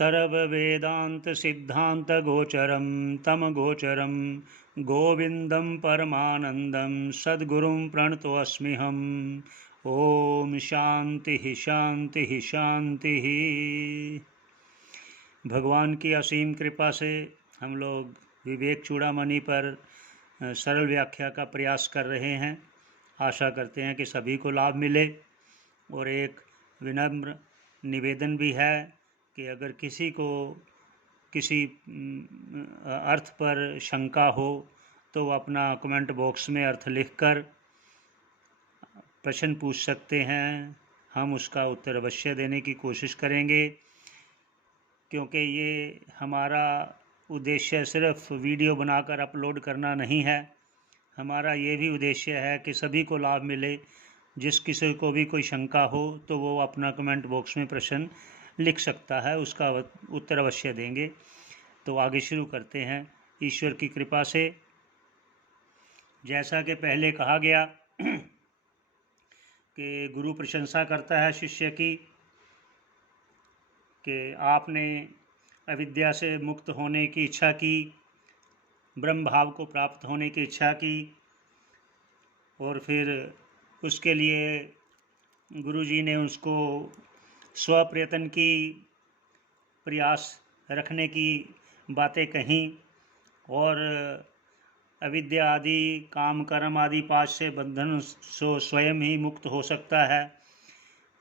सर्ववेदान्तसिद्धान्तगोचरं तमगोचरं गोविन्दं परमानन्दं सद्गुरुं प्रणतोऽस्म्यहम्। ओम शांति शांति शांति। भगवान की असीम कृपा से हम लोग विवेक चूड़ामणि पर सरल व्याख्या का प्रयास कर रहे हैं। आशा करते हैं कि सभी को लाभ मिले। और एक विनम्र निवेदन भी है कि अगर किसी को किसी अर्थ पर शंका हो तो वो अपना कमेंट बॉक्स में अर्थ लिखकर प्रश्न पूछ सकते हैं। हम उसका उत्तर अवश्य देने की कोशिश करेंगे, क्योंकि ये हमारा उद्देश्य सिर्फ वीडियो बनाकर अपलोड करना नहीं है। हमारा ये भी उद्देश्य है कि सभी को लाभ मिले। जिस किसी को भी कोई शंका हो तो वो अपना कमेंट बॉक्स में प्रश्न लिख सकता है, उसका उत्तर अवश्य देंगे। तो आगे शुरू करते हैं ईश्वर की कृपा से। जैसा कि पहले कहा गया कि गुरु प्रशंसा करता है शिष्य की कि आपने अविद्या से मुक्त होने की इच्छा की, ब्रह्म भाव को प्राप्त होने की इच्छा की, और फिर उसके लिए गुरुजी ने उसको स्वप्रयत्न की प्रयास रखने की बातें कहीं, और अविद्या आदि काम कर्म आदि पाश से बंधन से स्वयं ही मुक्त हो सकता है।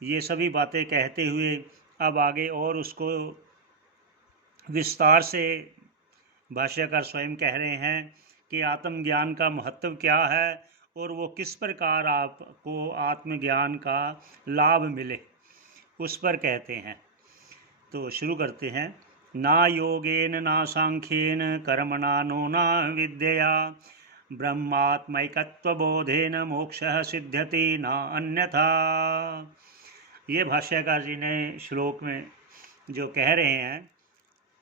ये सभी बातें कहते हुए अब आगे और उसको विस्तार से भाष्यकार स्वयं कह रहे हैं कि आत्मज्ञान का महत्व क्या है और वो किस प्रकार आपको आत्मज्ञान का लाभ मिले, उस पर कहते हैं। तो शुरू करते हैं। ना योगेन ना सांख्येन कर्मणा नो ना विद्यया ब्रह्मात्मैकत्वबोधेन मोक्षः सिद्ध्यति ना अन्यथा। ये भाष्यकार जी ने श्लोक में जो कह रहे हैं,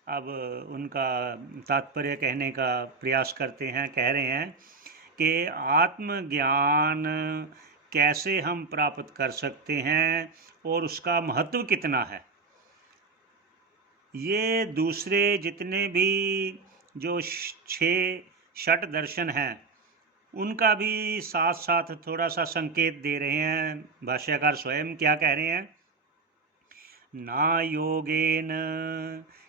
अब उनका तात्पर्य कहने का प्रयास करते हैं। कह रहे हैं कि आत्मज्ञान कैसे हम प्राप्त कर सकते हैं और उसका महत्व कितना है। ये दूसरे जितने भी जो 6 षट दर्शन हैं उनका भी साथ साथ थोड़ा सा संकेत दे रहे हैं। भाष्यकार स्वयं क्या कह रहे हैं, ना योगेन,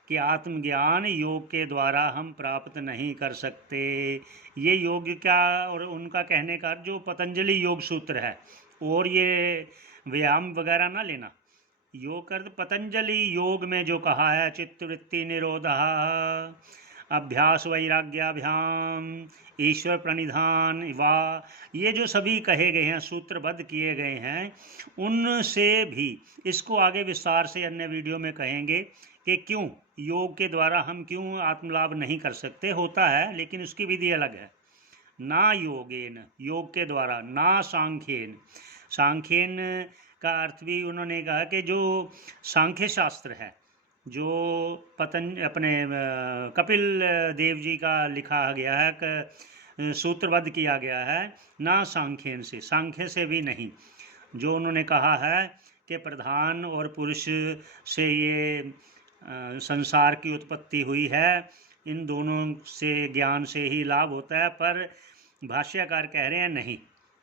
कि आत्मज्ञान योग के द्वारा हम प्राप्त नहीं कर सकते। ये योग क्या, और उनका कहने का जो पतंजलि योग सूत्र है, और ये व्यायाम वगैरह ना लेना। योग कर पतंजलि योग में जो कहा है चित्तवृत्ति निरोधः अभ्यास वैराग्याभ्याम ईश्वर प्रणिधान वा, ये जो सभी कहे गए हैं, सूत्रबद्ध किए गए हैं, उनसे भी इसको आगे विस्तार से अन्य वीडियो में कहेंगे कि क्यों योग के द्वारा हम क्यों आत्मलाभ नहीं कर सकते। होता है लेकिन उसकी विधि अलग है। ना योगेन, योग के द्वारा, ना सांख्येन, सांख्येन का अर्थ भी उन्होंने कहा कि जो सांख्य शास्त्र है, जो अपने कपिल देव जी का लिखा गया है, सूत्रबद्ध किया गया है, ना सांख्येन से, सांख्य से भी नहीं। जो उन्होंने कहा है कि प्रधान और पुरुष से ये संसार की उत्पत्ति हुई है, इन दोनों से ज्ञान से ही लाभ होता है। पर भाष्यकार कह रहे हैं नहीं,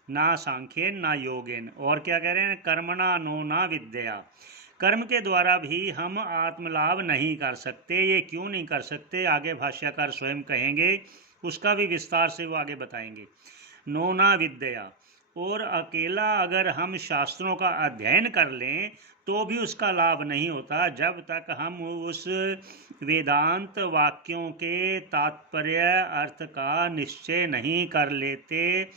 ना सांख्येन ना योगेन। और क्या कह रहे हैं, कर्मणा नो ना विद्या, कर्म के द्वारा भी हम आत्मलाभ नहीं कर सकते। ये क्यों नहीं कर सकते, आगे भाष्यकार स्वयं कहेंगे, उसका भी विस्तार से वो आगे बताएंगे। नो ना विद्या, और अकेला अगर हम शास्त्रों का अध्ययन कर लें तो भी उसका लाभ नहीं होता जब तक हम उस वेदांत वाक्यों के तात्पर्य अर्थ का निश्चय नहीं कर लेते।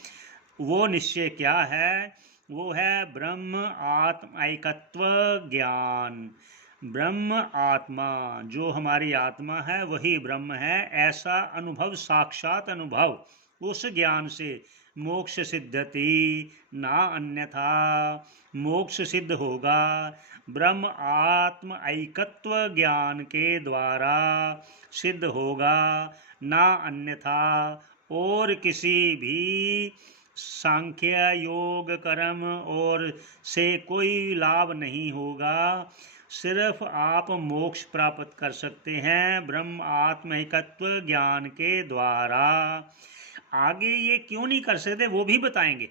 वो निश्चय क्या है, वो है ब्रह्म आत्म ऐकत्व ज्ञान। ब्रह्म आत्मा, जो हमारी आत्मा है वही ब्रह्म है, ऐसा अनुभव, साक्षात अनुभव, उस ज्ञान से मोक्ष सिद्ध्यति ना अन्यथा, मोक्ष सिद्ध होगा ब्रह्म आत्म ऐकत्व ज्ञान के द्वारा सिद्ध होगा, ना अन्यथा, और किसी भी सांख्य योग कर्म और से कोई लाभ नहीं होगा। सिर्फ आप मोक्ष प्राप्त कर सकते हैं ब्रह्म आत्मैकत्व ज्ञान के द्वारा। आगे ये क्यों नहीं कर सकते वो भी बताएंगे,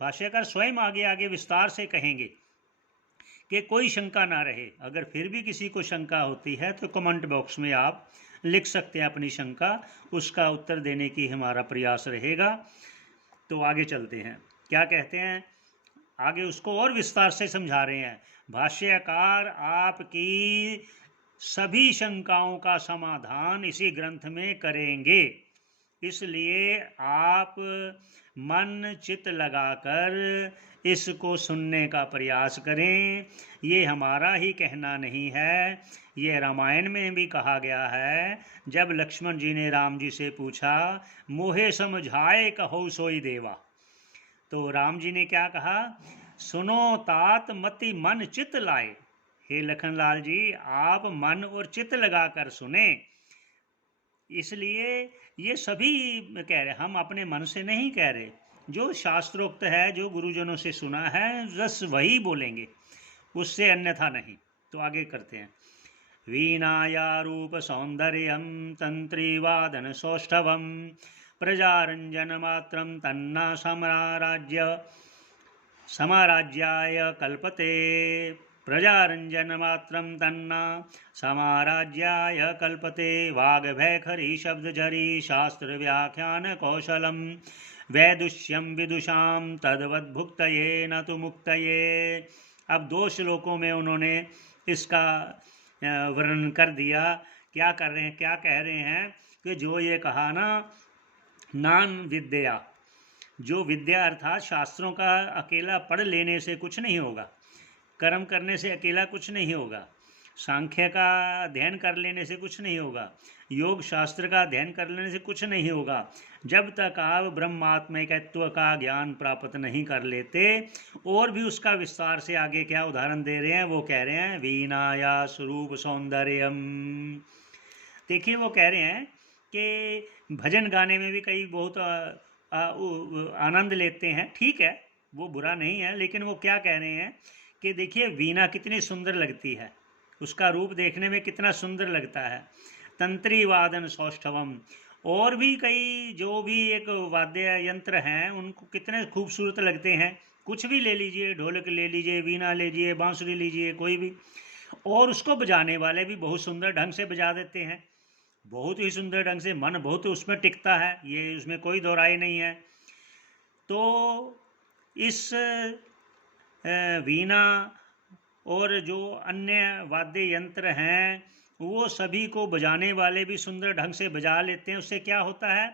भाष्यकार स्वयं आगे आगे विस्तार से कहेंगे कि कोई शंका ना रहे। अगर फिर भी किसी को शंका होती है तो कमेंट बॉक्स में आप लिख सकते हैं अपनी शंका, उसका उत्तर देने की हमारा प्रयास रहेगा। तो आगे चलते हैं, क्या कहते हैं आगे, उसको और विस्तार से समझा रहे हैं। भाष्यकार आपकी सभी शंकाओं का समाधान इसी ग्रंथ में करेंगे, इसलिए आप मन चित लगाकर इसको सुनने का प्रयास करें। ये हमारा ही कहना नहीं है, ये रामायण में भी कहा गया है। जब लक्ष्मण जी ने राम जी से पूछा मोहे समझाए कहो सोई देवा, तो राम जी ने क्या कहा, सुनो तात मति मन चित लाए। हे लखनलाल जी, आप मन और चित लगाकर सुने। इसलिए ये सभी कह रहे, हम अपने मन से नहीं कह रहे, जो शास्त्रोक्त है, जो गुरुजनों से सुना है, बस वही बोलेंगे, उससे अन्यथा नहीं। तो आगे करते हैं, वीणाया रूप सौंदर्यम तंत्रीवादन सौष्ठवम प्रजारंजन मात्रम तन्ना समाराज्याय कल्पते। प्रजारंजन मात्रम तन्ना समाराज्याय कल्पते। वाग्भैखरी शब्दझरी शास्त्र व्याख्यान कौशलम वैदुष्यम विदुषाम तद्वद्भुक्तये न तो मुक्तये। अब 2 श्लोकों में उन्होंने इसका वर्णन कर दिया। क्या कर रहे हैं, क्या कह रहे हैं कि जो ये कहा ना नान विद्या, जो विद्या अर्थात शास्त्रों का अकेला पढ़ लेने से कुछ नहीं होगा, कर्म करने से अकेला कुछ नहीं होगा, सांख्य का अध्ययन कर लेने से कुछ नहीं होगा, योग शास्त्र का अध्ययन कर लेने से कुछ नहीं होगा, जब तक आप ब्रह्मात्मैकत्व का ज्ञान प्राप्त नहीं कर लेते। और भी उसका विस्तार से आगे क्या उदाहरण दे रहे हैं, वो कह रहे हैं वीणाया स्वरूप सौंदर्यम। देखिए वो कह रहे हैं कि भजन गाने में भी कई बहुत आनंद लेते हैं, ठीक है, वो बुरा नहीं है, लेकिन वो क्या कह रहे हैं कि देखिए वीणा कितनी सुंदर लगती है, उसका रूप देखने में कितना सुंदर लगता है। तंत्री वादन सौष्ठवम, और भी कई जो भी एक वाद्य यंत्र हैं उनको कितने खूबसूरत लगते हैं, कुछ भी ले लीजिए, ढोलक ले लीजिए, वीणा ले लीजिए, बांसुरी लीजिए, कोई भी, और उसको बजाने वाले भी बहुत सुंदर ढंग से बजा देते हैं, बहुत ही सुंदर ढंग से, मन बहुत उसमें टिकता है, ये उसमें कोई दो राय नहीं है। तो इस वीणा और जो अन्य वाद्य यंत्र हैं वो सभी को बजाने वाले भी सुंदर ढंग से बजा लेते हैं। उससे क्या होता है,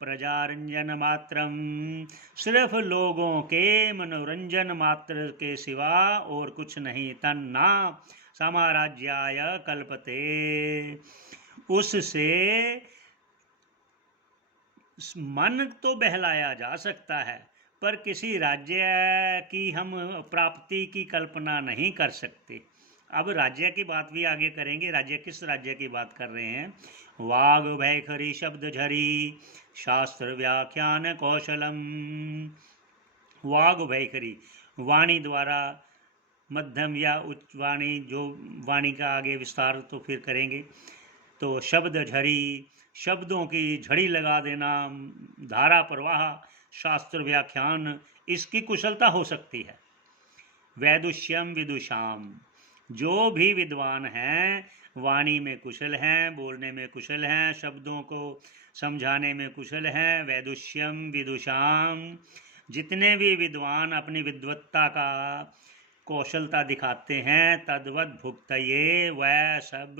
प्रजारंजन मात्रम, सिर्फ लोगों के मनोरंजन मात्र के सिवा और कुछ नहीं। तन्ना सामाराज्याय कल्पते, उससे मन तो बहलाया जा सकता है पर किसी राज्य की हम प्राप्ति की कल्पना नहीं कर सकते। अब राज्य की बात भी आगे करेंगे, राज्य किस राज्य की बात कर रहे हैं। वाग वैखरी शब्द झरी शास्त्र व्याख्यान कौशलम। वाग वैखरी, वाणी द्वारा, मध्यम या उच्च वाणी, जो वाणी का आगे विस्तार तो फिर करेंगे। तो शब्द झरी, शब्दों की झड़ी लगा देना, धारा प्रवाह, शास्त्र व्याख्यान, इसकी कुशलता हो सकती है। वैदुष्यम विदुषाम, जो भी विद्वान हैं वाणी में कुशल हैं, बोलने में कुशल हैं, शब्दों को समझाने में कुशल हैं। वैदुष्यम विदुषाम, जितने भी विद्वान अपनी विद्वत्ता का कौशलता दिखाते हैं, तद्वद भुक्तये, वह सब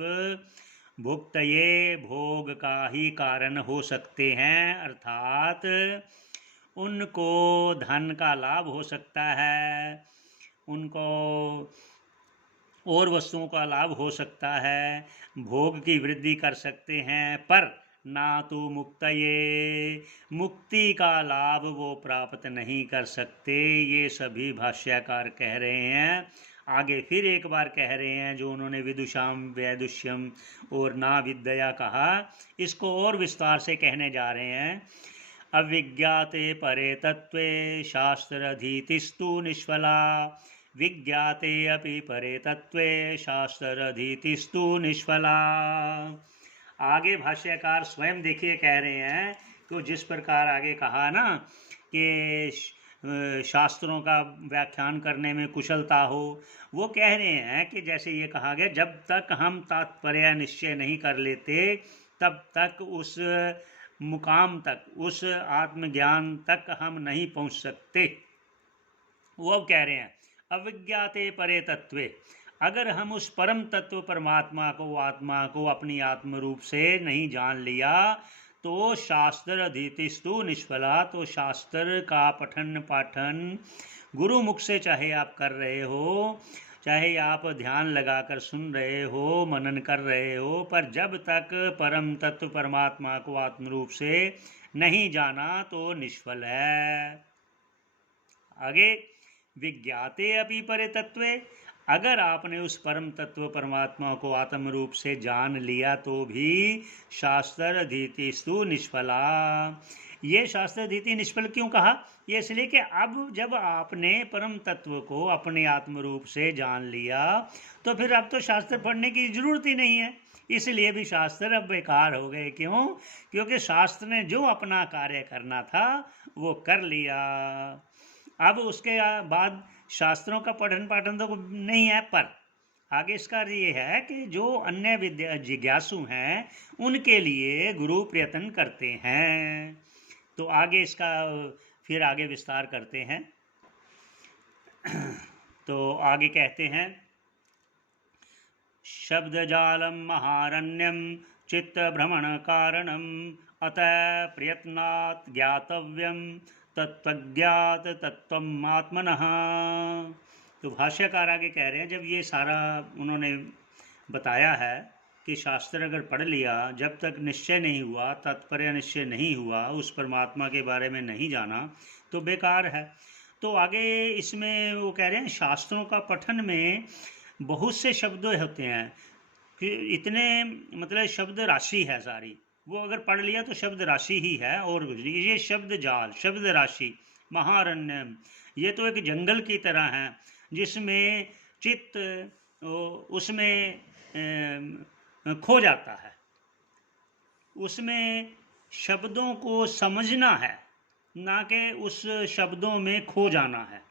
भुक्तये, भोग का ही कारण हो सकते हैं, अर्थात उनको धन का लाभ हो सकता है, उनको और वस्तुओं का लाभ हो सकता है, भोग की वृद्धि कर सकते हैं, पर ना तो मुक्तये, मुक्ति का लाभ वो प्राप्त नहीं कर सकते। ये सभी भाष्यकार कह रहे हैं। आगे फिर एक बार कह रहे हैं, जो उन्होंने विदुषाम वैदुष्यम और ना विद्या कहा, इसको और विस्तार से कहने जा रहे हैं। अविज्ञाते परे तत्वे शास्त्राधीतिस्तु निष्फला, विज्ञाते अपि परे तत्वे शास्त्रधीतिस्तु निष्फला। आगे भाष्यकार स्वयं देखिए कह रहे हैं कि जिस प्रकार आगे कहा ना कि शास्त्रों का व्याख्यान करने में कुशलता हो, वो कह रहे हैं कि जैसे ये कहा गया, जब तक हम तात्पर्य निश्चय नहीं कर लेते तब तक उस मुकाम तक, उस आत्मज्ञान तक हम नहीं पहुंच सकते। वो अब कह रहे हैं अविज्ञाते परे तत्वे, अगर हम उस परम तत्व परमात्मा को, आत्मा को अपनी आत्म रूप से नहीं जान लिया तो शास्त्र अधीतिस्तु निष्फला, तो शास्त्र का पठन पाठन गुरु मुख से चाहे आप कर रहे हो, चाहे आप ध्यान लगाकर सुन रहे हो, मनन कर रहे हो, पर जब तक परम तत्व परमात्मा को आत्म रूप से नहीं जाना तो निष्फल है। आगे विज्ञाते अपि परे तत्वे, अगर आपने उस परम तत्व परमात्मा को आत्म रूप से जान लिया तो भी शास्त्र अधीतिस्तु निष्फला। ये शास्त्र अधीति निष्फल क्यों कहा? ये इसलिए कि अब जब आपने परम तत्व को अपने आत्म रूप से जान लिया तो फिर अब तो शास्त्र पढ़ने की जरूरत ही नहीं है, इसलिए भी शास्त्र अब बेकार हो गए। क्यों? क्योंकि शास्त्र ने जो अपना कार्य करना था वो कर लिया। अब उसके बाद शास्त्रों का पठन पाठन तो नहीं है, पर आगे इसका ये है कि जो अन्य विद्या जिज्ञासु हैं उनके लिए गुरु प्रयत्न करते हैं। तो आगे इसका फिर आगे विस्तार करते हैं। तो आगे कहते हैं शब्दजालम महारण्यम चित्त भ्रमण कारणम अतः प्रयत्नात् ज्ञातव्यम तत्वज्ञात तत्वम आत्मनः। तो भाष्यकार आगे कह रहे हैं, जब ये सारा उन्होंने बताया है कि शास्त्र अगर पढ़ लिया, जब तक निश्चय नहीं हुआ, तात्पर्य निश्चय नहीं हुआ, उस परमात्मा के बारे में नहीं जाना तो बेकार है। तो आगे इसमें वो कह रहे हैं शास्त्रों का पठन में बहुत से शब्द होते हैं कि इतने मतलब शब्द राशि है सारी, वो अगर पढ़ लिया तो शब्द राशि ही है। और ये शब्द जाल, शब्द राशि, महारण्य, ये तो एक जंगल की तरह है जिसमें चित्त उसमें खो जाता है। उसमें शब्दों को समझना है, ना कि उस शब्दों में खो जाना है।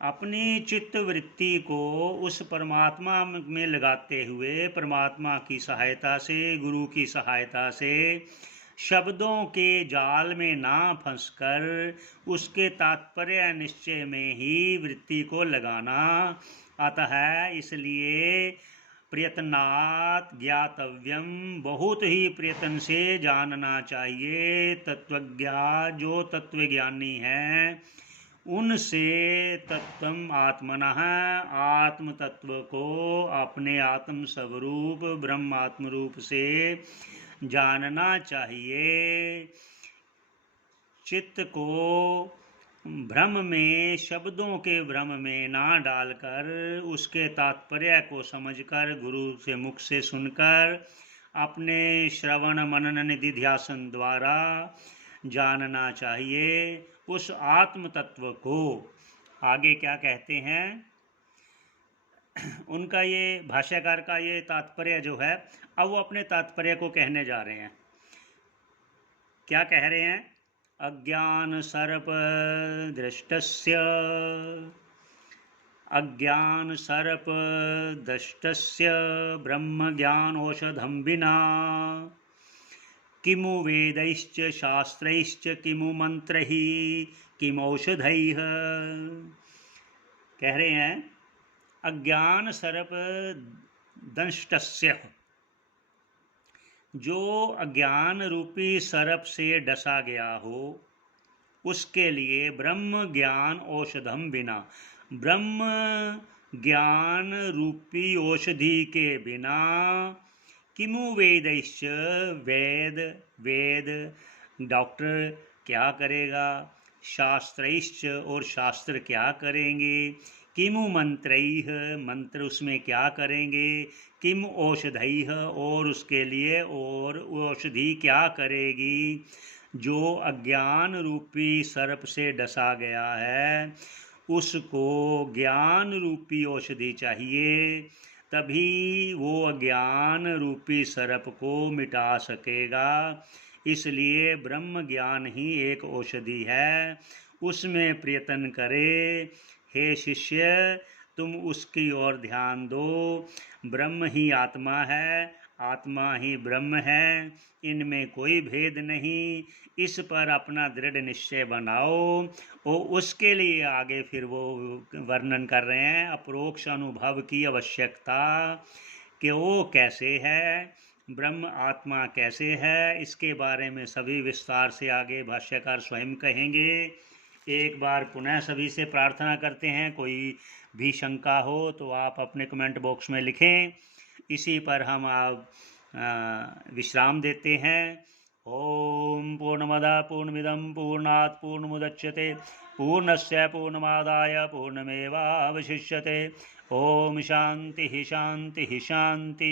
अपनी चित्त वृत्ति को उस परमात्मा में लगाते हुए, परमात्मा की सहायता से, गुरु की सहायता से शब्दों के जाल में ना फंसकर उसके तात्पर्य निश्चय में ही वृत्ति को लगाना आता है। इसलिए प्रयत्नात् ज्ञातव्यम, बहुत ही प्रयत्न से जानना चाहिए। तत्वज्ञा, जो तत्वज्ञानी हैं उनसे तत्वम आत्मनः, आत्म तत्व को अपने आत्म स्वरूप ब्रह्म आत्म रूप से जानना चाहिए। चित्त को भ्रम में, शब्दों के भ्रम में ना डालकर उसके तात्पर्य को समझकर गुरु से मुख से सुनकर अपने श्रवण मनन निधिध्यासन द्वारा जानना चाहिए उस आत्म तत्व को। आगे क्या कहते हैं, उनका ये भाष्यकार का ये तात्पर्य जो है, अब वो अपने तात्पर्य को कहने जा रहे हैं। क्या कह रहे हैं? अज्ञान सर्प दृष्टस्य, अज्ञान सर्प दृष्टस्य ब्रह्म ज्ञान औषधम विना किमु वेदैश्च शास्त्रैश्च किमु मंत्रैः किमु औषधैः। कह रहे हैं अज्ञान सर्प दंष्टस्य, जो अज्ञान रूपी सर्प से डसा गया हो उसके लिए ब्रह्म ज्ञान औषधम बिना, ब्रह्म ज्ञान रूपी औषधि के बिना, किमु वेदैश्च, वेद, वेद डॉक्टर क्या करेगा, शास्त्रैश्च और शास्त्र क्या करेंगे, किमु मंत्रैः, मंत्र उसमें क्या करेंगे, किम औषधैः और उसके लिए और औषधि क्या करेगी। जो अज्ञान रूपी सर्प से डसा गया है उसको ज्ञान रूपी औषधि चाहिए, तभी वो अज्ञान रूपी सर्प को मिटा सकेगा। इसलिए ब्रह्म ज्ञान ही एक औषधि है, उसमें प्रयत्न करे। हे शिष्य, तुम उसकी ओर ध्यान दो। ब्रह्म ही आत्मा है, आत्मा ही ब्रह्म है, इनमें कोई भेद नहीं। इस पर अपना दृढ़ निश्चय बनाओ। और उसके लिए आगे फिर वो वर्णन कर रहे हैं अपरोक्ष अनुभव की आवश्यकता, कि वो कैसे है, ब्रह्म आत्मा कैसे है, इसके बारे में सभी विस्तार से आगे भाष्यकार स्वयं कहेंगे। एक बार पुनः सभी से प्रार्थना करते हैं, कोई भी शंका हो तो आप अपने कमेंट बॉक्स में लिखें। इसी पर हम आप विश्राम देते हैं। ओम पूर्णमदा पूर्णमिदं पूर्णात् पूर्णमुदच्यते पूर्णस्य पूर्णमादाय पूर्णमेवावशिष्यते। ओम शांति शांति शांति।